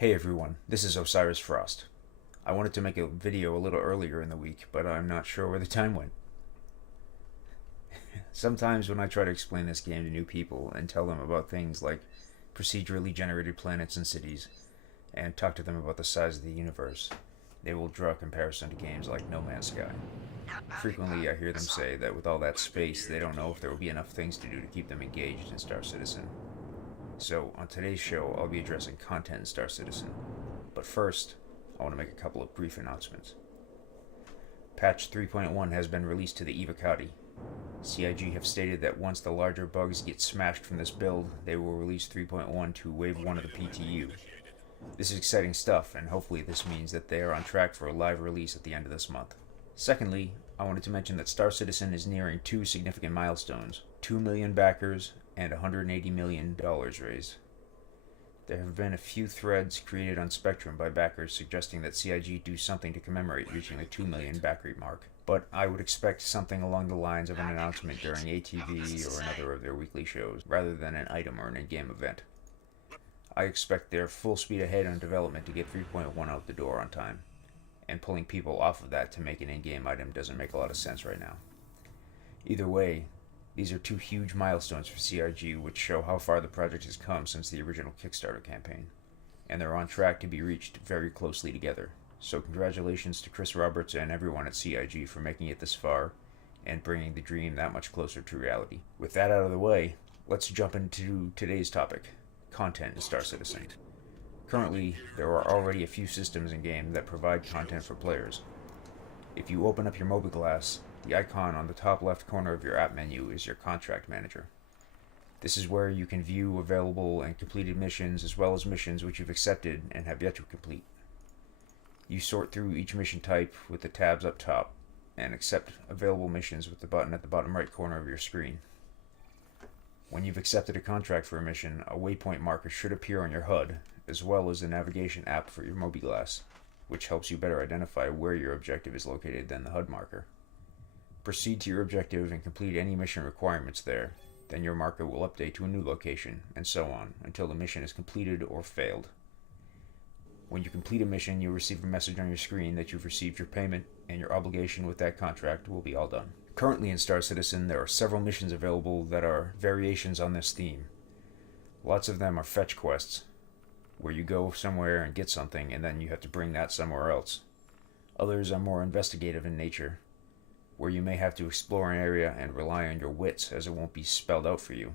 Hey everyone, this is Osiris Frost. I wanted to make a video a little earlier in the week, but I'm not sure where the time went. Sometimes when I try to explain this game to new people and tell them about things like procedurally generated planets and cities, and talk to them about the size of the universe, they will draw a comparison to games like No Man's Sky. Frequently I hear them say that with all that space, they don't know if there will be enough things to do to keep them engaged in Star Citizen. So, on today's show, I'll be addressing content in Star Citizen. But first, I want to make a couple of brief announcements. Patch 3.1 has been released to the Evocati. CIG have stated that once the larger bugs get smashed from this build, they will release 3.1 to Wave 1 of the PTU. This is exciting stuff, and hopefully this means that they are on track for a live release at the end of this month. Secondly, I wanted to mention that Star Citizen is nearing two significant milestones: 2 million backers and $180 million raised. There have been a few threads created on Spectrum by backers suggesting that CIG do something to commemorate reaching the 2 million backer mark, but I would expect something along the lines of an announcement during ATV or another of their weekly shows, rather than an item or an in-game event. I expect they're full speed ahead on development to get 3.1 out the door on time, and pulling people off of that to make an in-game item doesn't make a lot of sense right now. Either way, these are two huge milestones for CIG which show how far the project has come since the original Kickstarter campaign, and they're on track to be reached very closely together. So congratulations to Chris Roberts and everyone at CIG for making it this far and bringing the dream that much closer to reality. With that out of the way, let's jump into today's topic: content in Star Citizen. Currently, there are already a few systems in-game that provide content for players. If you open up your mobiGlas, the icon on the top left corner of your app menu is your contract manager. This is where you can view available and completed missions, as well as missions which you've accepted and have yet to complete. You sort through each mission type with the tabs up top, and accept available missions with the button at the bottom right corner of your screen. When you've accepted a contract for a mission, a waypoint marker should appear on your HUD, as well as the navigation app for your mobiGlas, which helps you better identify where your objective is located than the HUD marker. Proceed to your objective and complete any mission requirements there, then your marker will update to a new location, and so on, until the mission is completed or failed. When you complete a mission, you'll receive a message on your screen that you've received your payment, and your obligation with that contract will be all done. Currently in Star Citizen, there are several missions available that are variations on this theme. Lots of them are fetch quests, where you go somewhere and get something, and then you have to bring that somewhere else. Others are more investigative in nature, where you may have to explore an area and rely on your wits, as it won't be spelled out for you.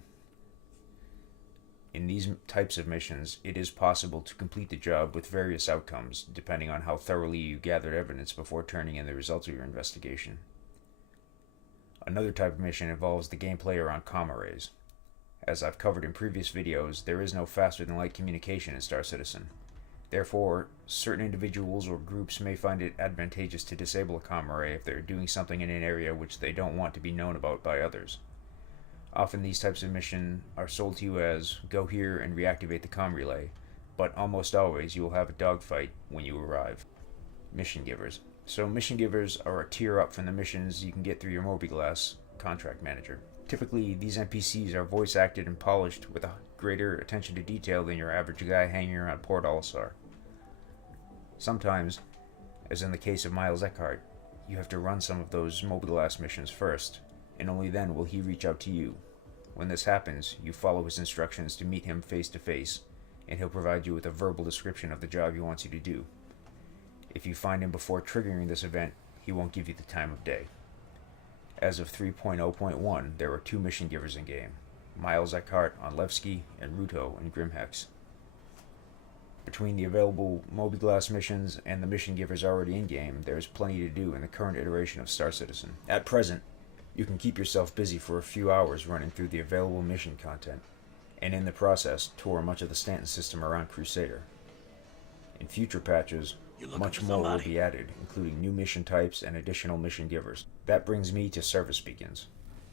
In these types of missions, it is possible to complete the job with various outcomes, depending on how thoroughly you gathered evidence before turning in the results of your investigation. Another type of mission involves the gameplay around comm arrays. As I've covered in previous videos, there is no faster-than-light communication in Star Citizen. Therefore, certain individuals or groups may find it advantageous to disable a comm array if they're doing something in an area which they don't want to be known about by others. Often these types of missions are sold to you as, go here and reactivate the comm relay, but almost always you will have a dogfight when you arrive. Mission Givers. So mission givers are a tier up from the missions you can get through your mobiGlas contract manager. Typically, these NPCs are voice acted and polished with a greater attention to detail than your average guy hanging around Port Olisar. Sometimes, as in the case of Miles Eckhart, you have to run some of those mobiGlas missions first, and only then will he reach out to you. When this happens, you follow his instructions to meet him face to face, and he'll provide you with a verbal description of the job he wants you to do. If you find him before triggering this event, he won't give you the time of day. As of 3.0.1, there were two mission givers in game: Miles Eckhart on Levski and Ruto in Grimhex. Between the available mobiGlas missions and the mission givers already in game, there is plenty to do in the current iteration of Star Citizen. At present, you can keep yourself busy for a few hours running through the available mission content, and in the process, tour much of the Stanton system around Crusader. In future patches, much more will be added, including new mission types and additional mission givers. That brings me to service beacons.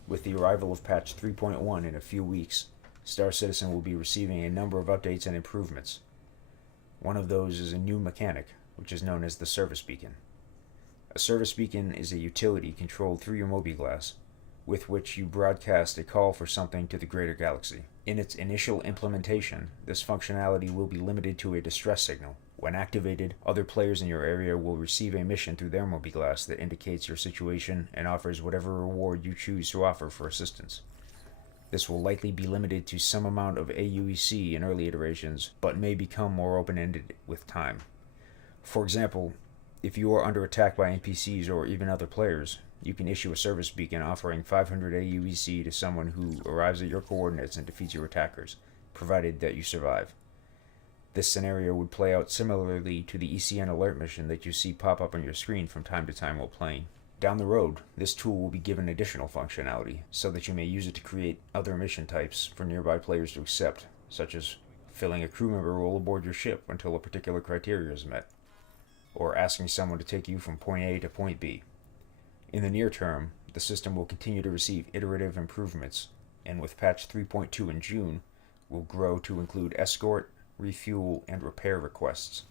With the arrival of patch 3.1 in a few weeks, Star Citizen will be receiving a number of updates and improvements. One of those is a new mechanic, which is known as the service beacon. A service beacon is a utility controlled through your mobiGlas, with which you broadcast a call for something to the greater galaxy. In its initial implementation, this functionality will be limited to a distress signal. When activated, other players in your area will receive a mission through their mobiGlas that indicates your situation and offers whatever reward you choose to offer for assistance. This will likely be limited to some amount of AUEC in early iterations, but may become more open-ended with time. For example, if you are under attack by NPCs or even other players, you can issue a service beacon offering 500 AUEC to someone who arrives at your coordinates and defeats your attackers, provided that you survive. This scenario would play out similarly to the ECN alert mission that you see pop up on your screen from time to time while playing. Down the road, this tool will be given additional functionality, so that you may use it to create other mission types for nearby players to accept, such as filling a crew member role aboard your ship until a particular criteria is met, or asking someone to take you from point A to point B. In the near term, the system will continue to receive iterative improvements, and with patch 3.2 in June, will grow to include escort, refuel, and repair requests.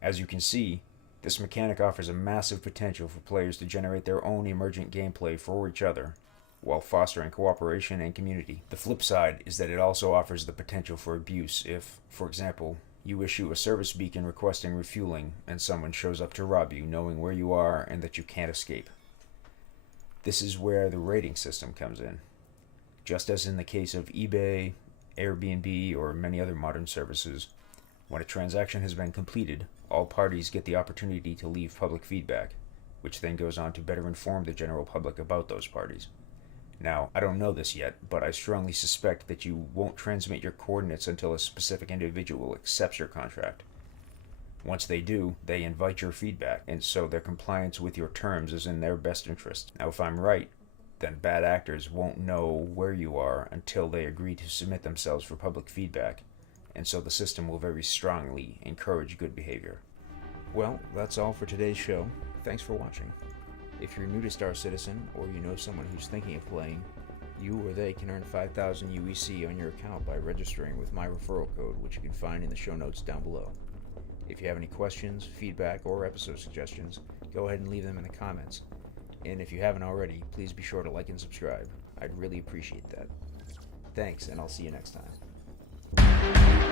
As you can see, this mechanic offers a massive potential for players to generate their own emergent gameplay for each other, while fostering cooperation and community. The flip side is that it also offers the potential for abuse if, for example, you issue a service beacon requesting refueling and someone shows up to rob you knowing where you are and that you can't escape. This is where the rating system comes in. Just as in the case of eBay, Airbnb, or many other modern services, when a transaction has been completed, all parties get the opportunity to leave public feedback, which then goes on to better inform the general public about those parties. Now, I don't know this yet, but I strongly suspect that you won't transmit your coordinates until a specific individual accepts your contract. Once they do, they invite your feedback, and so their compliance with your terms is in their best interest. Now, if I'm right, then bad actors won't know where you are until they agree to submit themselves for public feedback, and so the system will very strongly encourage good behavior. Well, that's all for today's show. Thanks for watching. If you're new to Star Citizen, or you know someone who's thinking of playing, you or they can earn 5,000 UEC on your account by registering with my referral code, which you can find in the show notes down below. If you have any questions, feedback, or episode suggestions, go ahead and leave them in the comments. And if you haven't already, please be sure to like and subscribe. I'd really appreciate that. Thanks, and I'll see you next time.